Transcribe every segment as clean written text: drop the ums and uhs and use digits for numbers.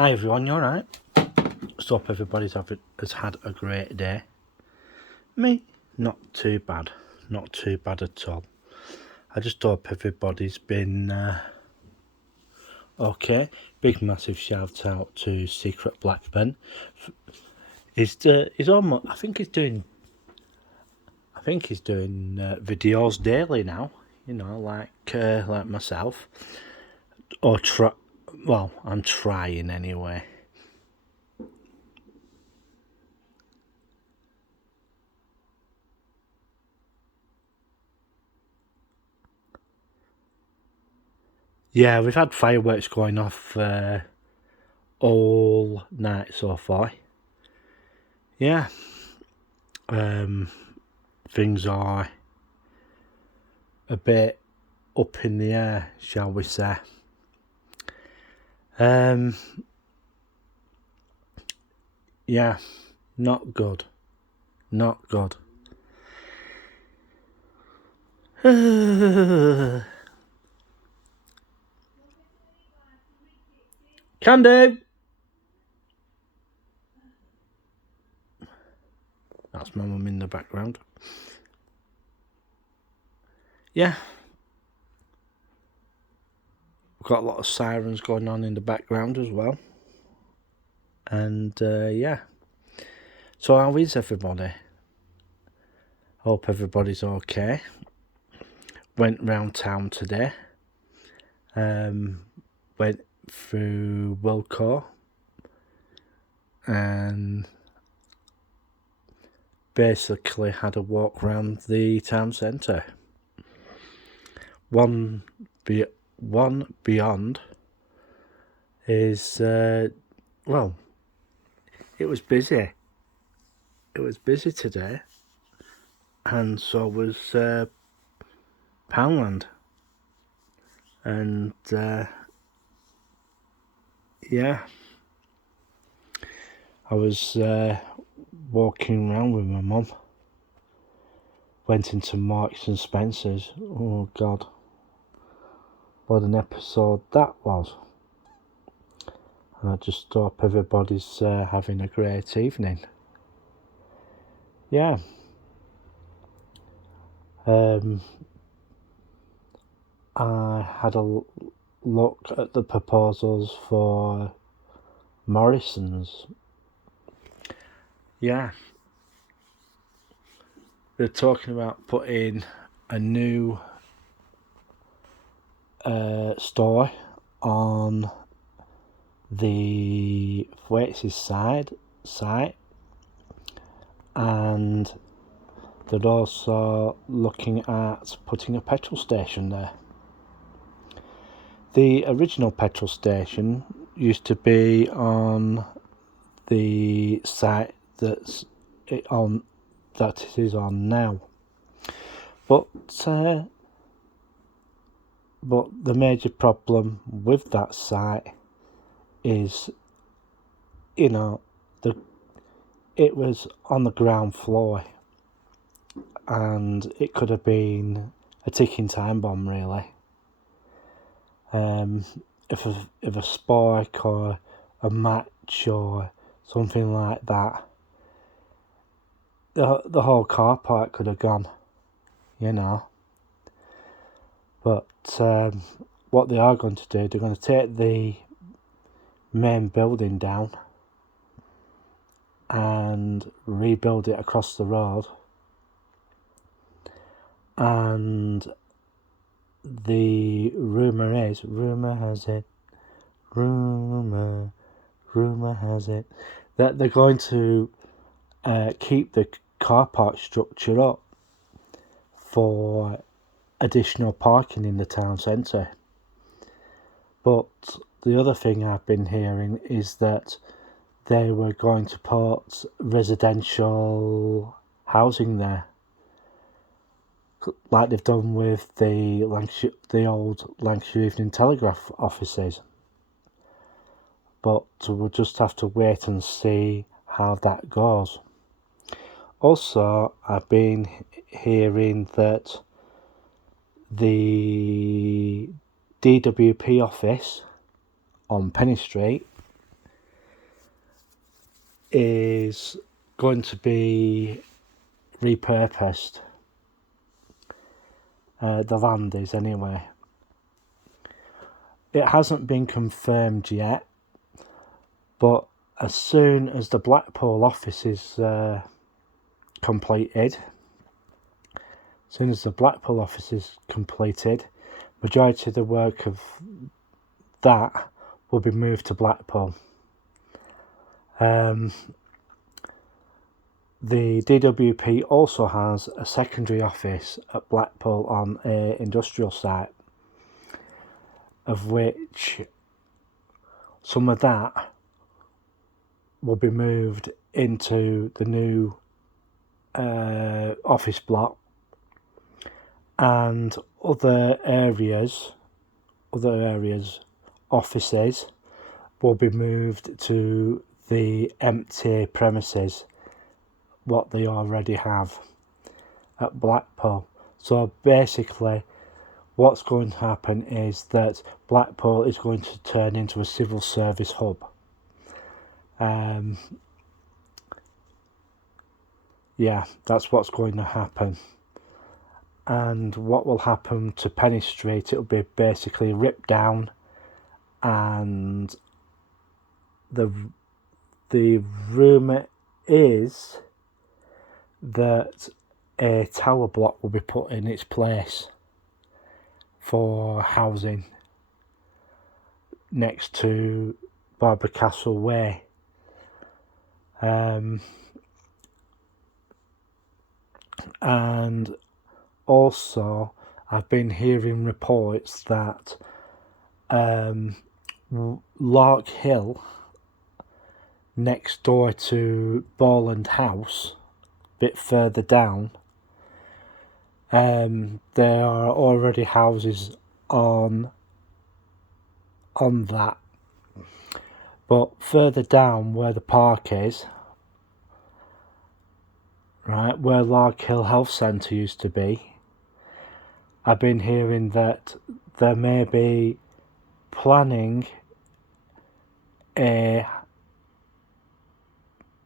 Hi everyone, you alright? So hope everybody's has had a great day. Me, not too bad. Not too bad at all. I just hope everybody's been okay. Big massive shout out to Secret Blackburn. He's almost. I think he's doing videos daily now. You know, like myself. Well, I'm trying anyway. Yeah, we've had fireworks going off all night so far. Yeah, things are a bit up in the air, shall we say. Yeah, not good. Not good. Can do. That's my mum in the background. Yeah. We've got a lot of sirens going on in the background as well. And yeah. So how is everybody? Hope everybody's okay. Went round town today. Went through Wilko. And basically had a walk around the town centre. One beyond is well, it was busy. It was busy today, and so was Poundland, and yeah, I was walking around with my mum. Went into Marks and Spencer's. Oh God, what an episode that was! And I just hope everybody's having a great evening. Yeah. I had a look at the proposals for Morrison's. Yeah. They're talking about putting a new store on the Thwaites' site, and they're also looking at putting a petrol station there. The original petrol station used to be on the site that it is on now, but the major problem with that site is, it was on the ground floor, and it could have been a ticking time bomb, really. If a spark or a match or something like that, the whole car park could have gone, But what they are going to do, they're going to take the main building down and rebuild it across the road, and the rumour has it that they're going to keep the car park structure up for additional parking in the town centre. But the other thing I've been hearing is that they were going to put residential housing there, like they've done with the old Lancashire Evening Telegraph offices. But we'll just have to wait and see how that goes. Also, I've been hearing that the DWP office on Penny Street is going to be repurposed. The land is anyway. It hasn't been confirmed yet, but as soon as the Blackpool office is completed, majority of the work of that will be moved to Blackpool. The DWP also has a secondary office at Blackpool on an industrial site, of which some of that will be moved into the new office block, and other areas, offices, will be moved to the empty premises what they already have at Blackpool. So basically what's going to happen is that Blackpool is going to turn into a civil service hub. That's what's going to happen. And what will happen to Penny Street, it'll be basically ripped down, and the rumour is that a tower block will be put in its place for housing next to Barbara Castle Way. And also I've been hearing reports that Lark Hill, next door to Borland House, a bit further down, there are already houses on that. But further down where the park is, right, where Lark Hill Health Centre used to be, I've been hearing that there may be planning a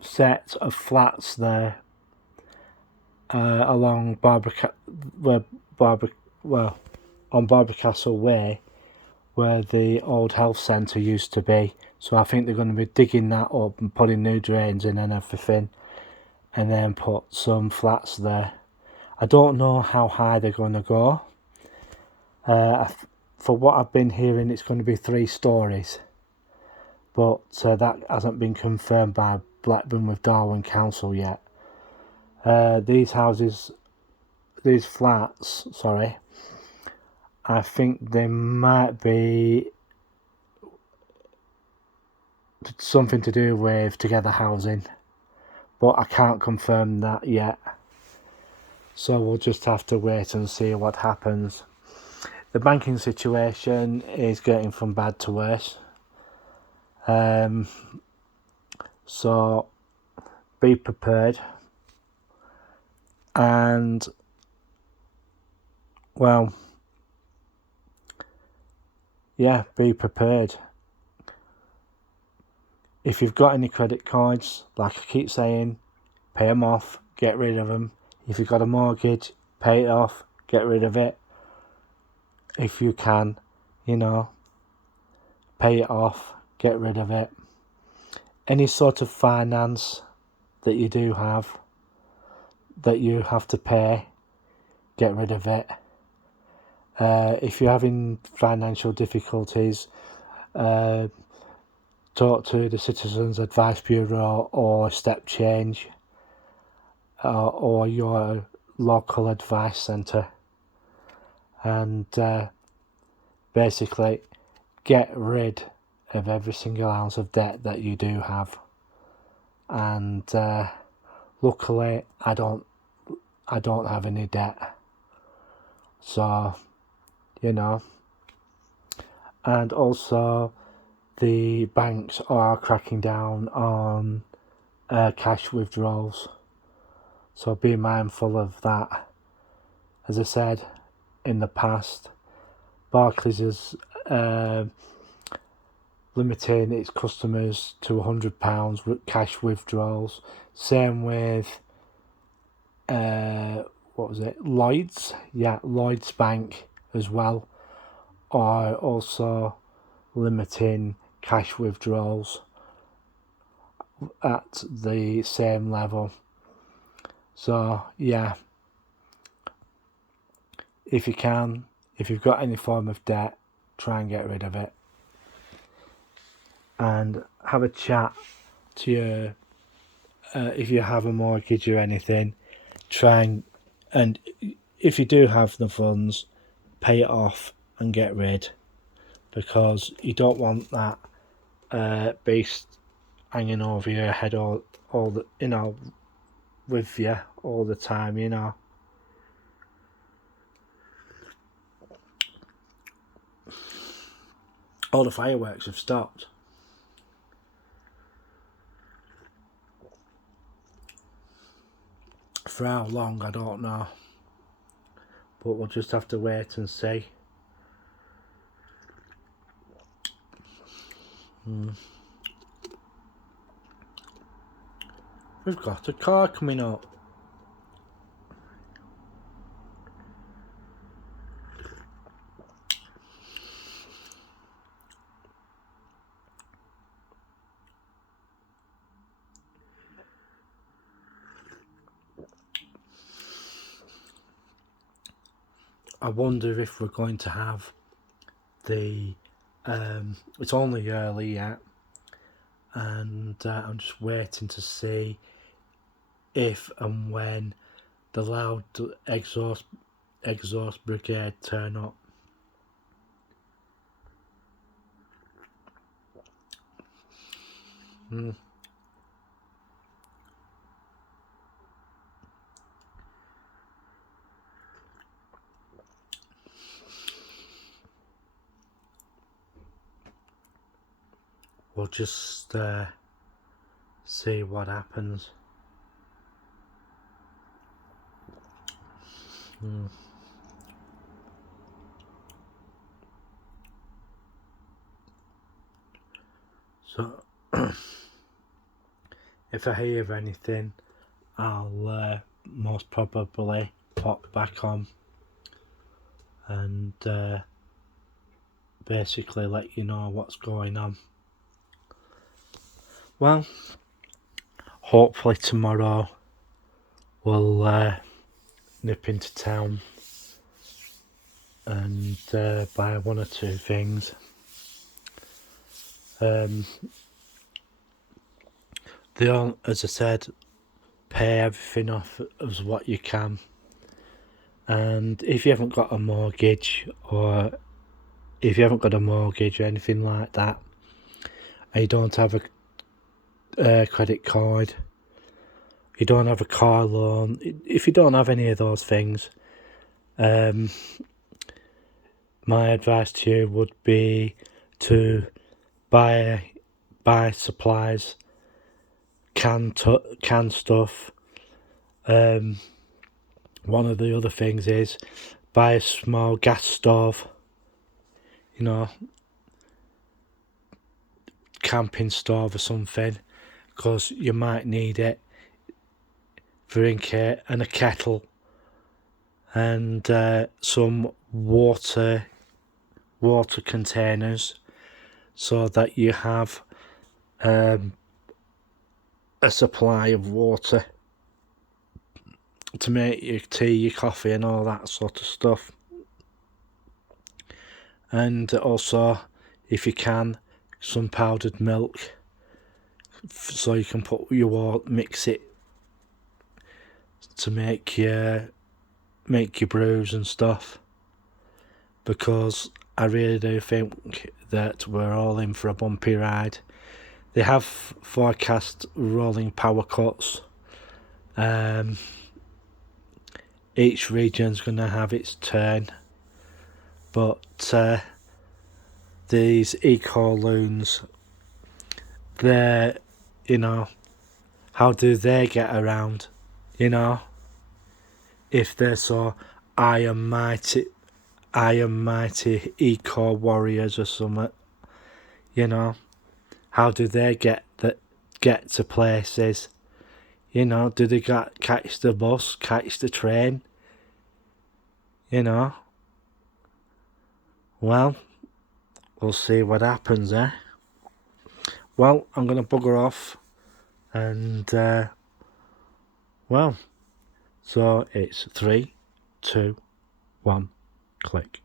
set of flats there along on Barbara Castle Way, where the old health centre used to be. So I think they're going to be digging that up and putting new drains in and everything, and then put some flats there. I don't know how high they're going to go. For what I've been hearing, it's going to be 3 stories, but that hasn't been confirmed by Blackburn with Darwen Council yet. These flats, I think they might be something to do with Together Housing, but I can't confirm that yet. So we'll just have to wait and see what happens. The banking situation is getting from bad to worse. So be prepared. And, be prepared. If you've got any credit cards, like I keep saying, pay them off, get rid of them. If you've got a mortgage, pay it off, get rid of it. If you can, pay it off, get rid of it. Any sort of finance that you do have, that you have to pay, get rid of it. If you're having financial difficulties, talk to the Citizens Advice Bureau or Step Change or your local advice centre, and basically get rid of every single ounce of debt that you do have. And luckily I don't have any debt, so and also the banks are cracking down on cash withdrawals, so be mindful of that. As I said in the past, Barclays has limiting its customers to £100 with cash withdrawals. Same with what was it? Lloyds, Lloyds Bank as well, are also limiting cash withdrawals at the same level. So yeah, if you can, if you've got any form of debt, try and get rid of it, and have a chat to your if you have a mortgage or anything, try and if you do have the funds, pay it off and get rid, because you don't want that beast hanging over your head all the with you all the time. All the fireworks have stopped. For how long, I don't know, but we'll just have to wait and see. We've got a car coming up. I wonder if we're going to have the it's only early yet, and I'm just waiting to see if and when the loud exhaust brigade turn up. We'll just see what happens. So if I hear anything, I'll most probably pop back on and basically let you know what's going on. Well, hopefully tomorrow we'll nip into town and buy one or two things. As I said, pay everything off as what you can, and if you haven't got a mortgage or anything like that, and you don't have a credit card, you don't have a car loan, if you don't have any of those things, my advice to you would be to buy supplies, canned stuff. One of the other things is buy a small gas stove, camping stove or something, because you might need it and a kettle, and some water containers, so that you have a supply of water to make your tea, your coffee and all that sort of stuff. And also, if you can, some powdered milk, so you can mix it to make your brews and stuff, because I really do think that we're all in for a bumpy ride. They have forecast rolling power cuts. Each region's going to have its turn, but these eco-loons, they're, how do they get around? If they're so iron mighty eco warriors or something, How do they get to places? You know, do they catch the bus, catch the train? You know? Well, we'll see what happens, eh? Well, I'm going to bugger off. And, well, so it's 3, 2, 1, click.